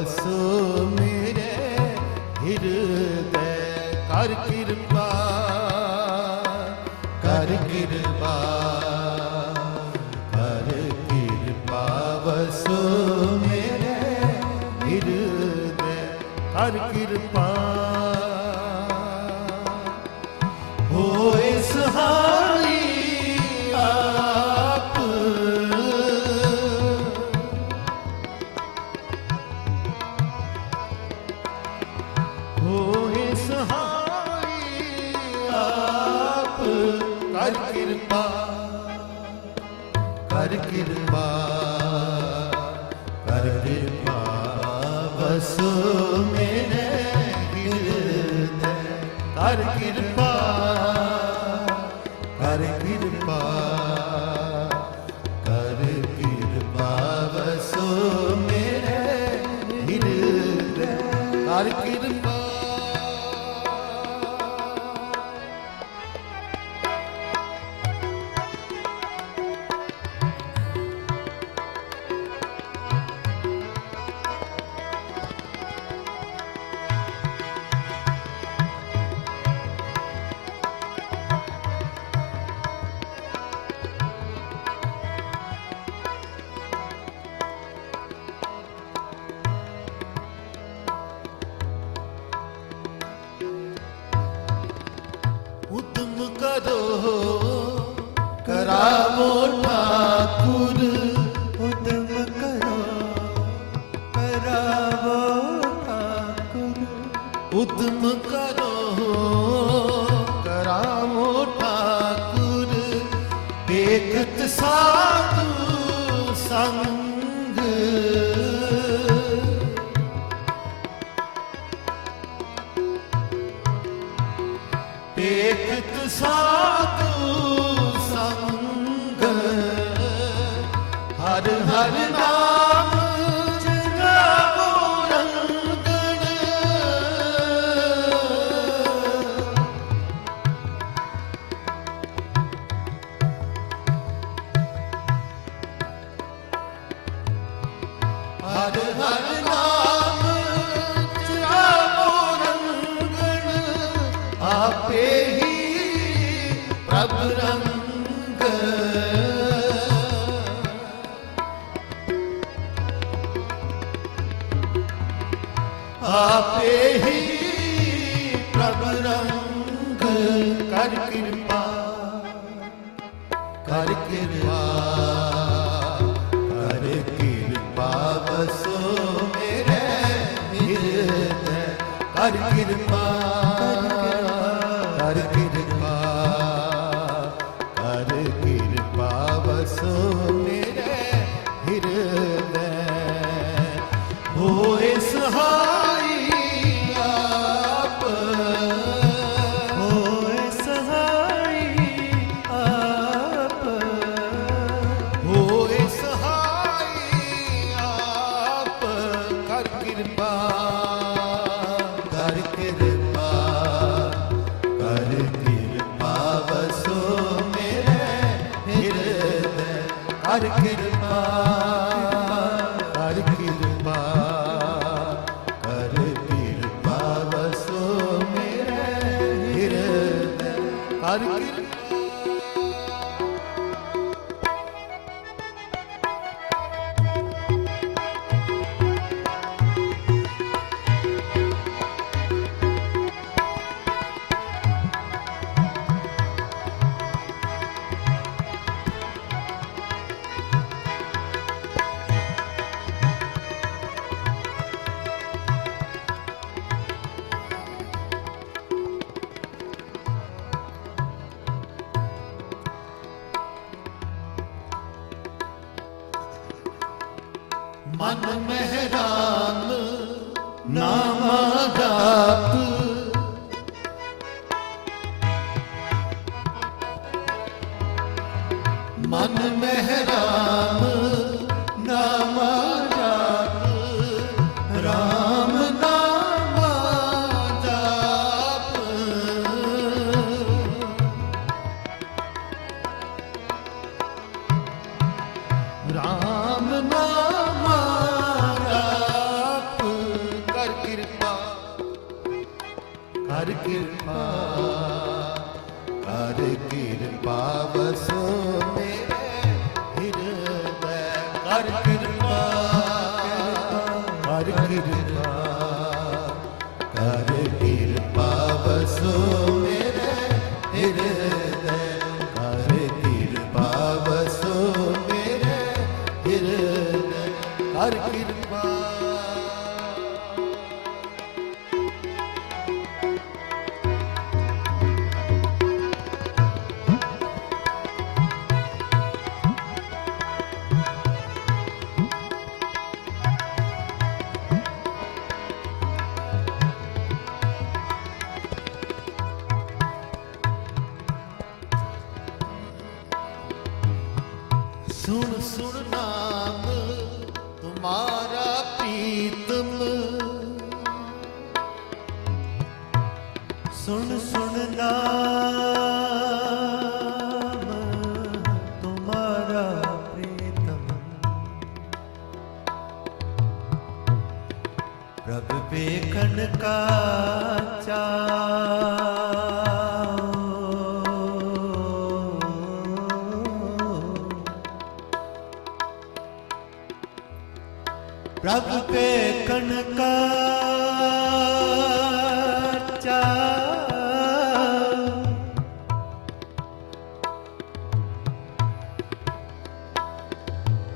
ਵਸੋ ਮੇਰੇ ਹਿਰਦੈ ਕਰ ਕਿਰਪਾ ਕਰ ਕਿਰਪਾ ਕਰ ਕਿਰਪਾ ਕਰ ਕਿਰਪਾ। ਵਸੋ ਮੇਰੇ ਹਿਰਦੈ, ਕਰ ਕਿਰਪਾ ਕਰ ਕਿਰਪਾ ਕਰ ਕਿਰਪਾ। ਵਸੋ ਮੇਰੇ ਹਿਰਦੈ, ਕਰ ਕਰੋ ਕਰਾਵੋ ਠਾਕੁਰ ਉਦਮ ਕਰੋ ਕਰਾਵੋ ਠਾਕੁਰ ਉਦਮ ਕਰੋ ਕਰਾਵੋ ਠਾਕੁਰ ਦੇਖਤ ਸਾਧੂ ਸੰਗ ਹਰ ਹਰ ਕਰ ਕਿਰਪਾ ਹਿਰਦੈ ਕਰ ਮਨ ਮਹਿਰਾਨ ਨਾਮਾ ਜਾਪ ਕਰ ਕਿਰਪਾ ਸੁਣ ਸੁਣ ਨਾਮ। ਤੁਮਾਰਾ ਪ੍ਰੀਤਮ। ਸੁਣ ਸੁਣ ਨਾਮ ਤੁਮਾਰਾ ਪ੍ਰੀਤਮ। ਪ੍ਰਭ ਵੇਖਣ ਕਾ ਪ੍ਰਭ ਵੇਖਣ ਕਣਕਾ ਚਾਅ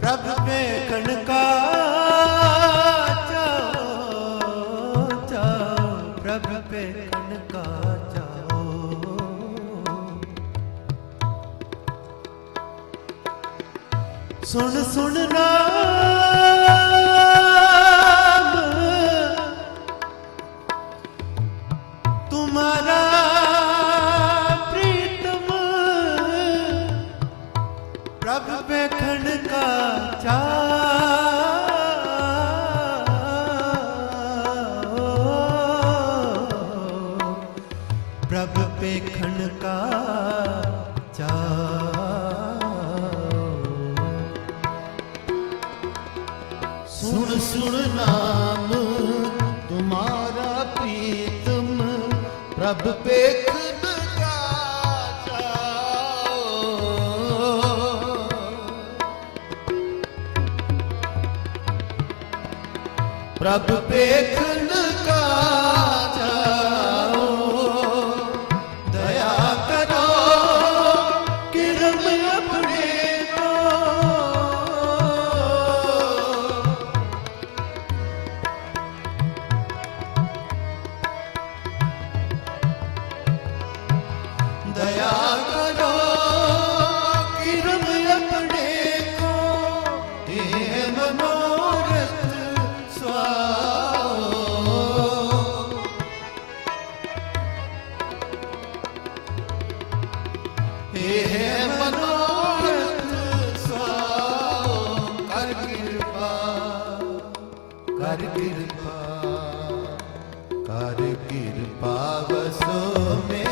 ਪ੍ਰਭ ਵੇਖਣ ਕਾ ਚਾਅ ਚਾਅ ਪ੍ਰਭ ਵੇਖਣ ਕਾ ਚਾਅ ਸੁਣ ਸੁਣ ਨਾਮ ਪ੍ਰਭ ਵੇਖਣ ਕਾ ਚਾਅ ਸੁਣ ਸੁਣ ਨਾਮ ਤੁਮਾਰਾ ਪ੍ਰੀਤਮ ਪ੍ਰਭ ਵੇਖਨ ਕਾ ਚਾਓ ਕਿਰਪਾ ਕਰ ਕਿਰਪਾ ਕਰ ਕਿਰਪਾ ਵਸੋ ਮੇ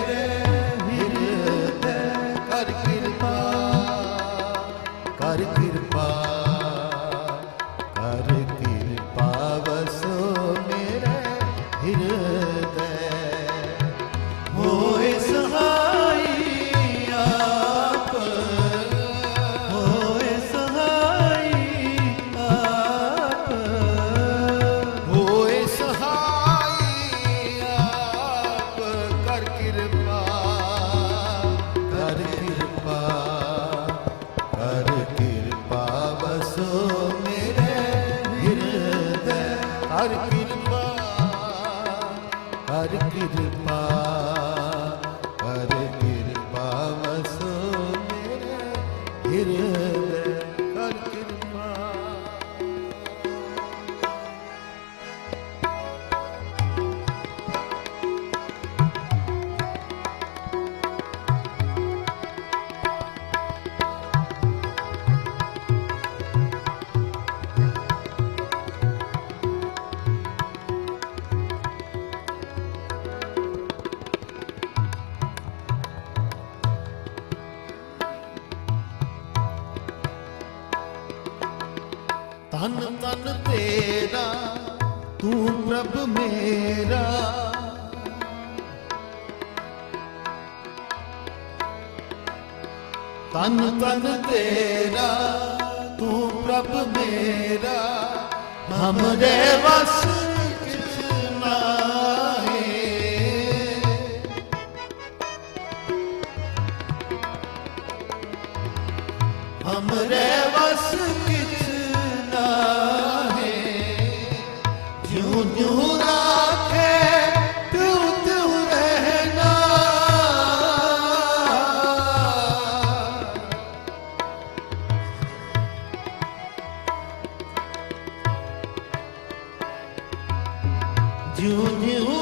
ਕਰ ਧਨ ਤਨ ਤੇਰਾ ਤੂੰ ਪ੍ਰਭ ਮੇਰਾ। ਤਨ ਤਨ ਤੇਰਾ ਤੂੰ ਪ੍ਰਭ ਮੇਰਾ। ਹਮਰੇ ਵਸ do, do.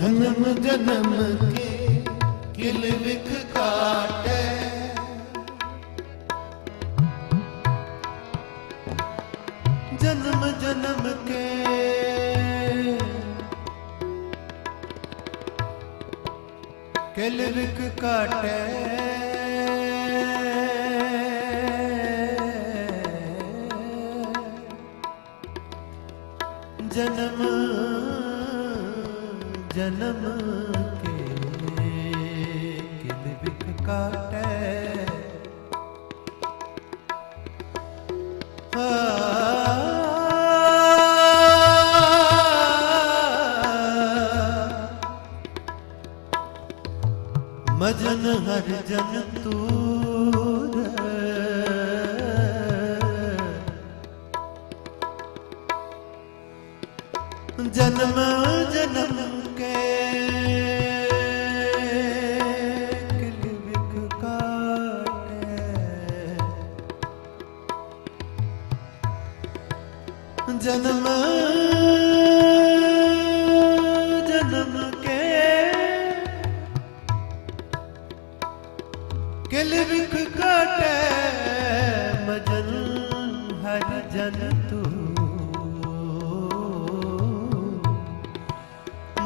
ਜਨਮ ਜਨਮ ਕੇ ਕਿਲ ਵਿਖ ਕਾਟੇ। ਜਨਮ ਜਨਮ ਕੇ ਕਿਲ ਵਿਖ ਕਾਟੇ। ਜਨਮ ਕੇ ਕਿਨ ਵਿਖ ਕਾਟੈ। ਮਜਨ ਹਰ ਜਨ ਤੂੰ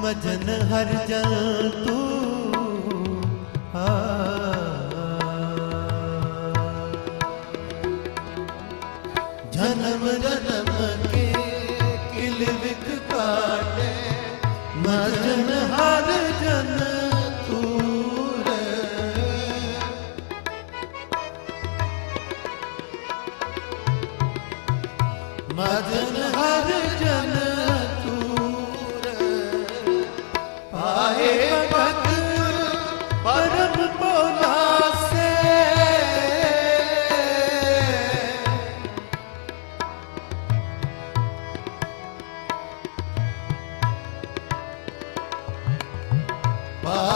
मजन हर जन तू Bye.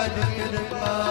भजन पा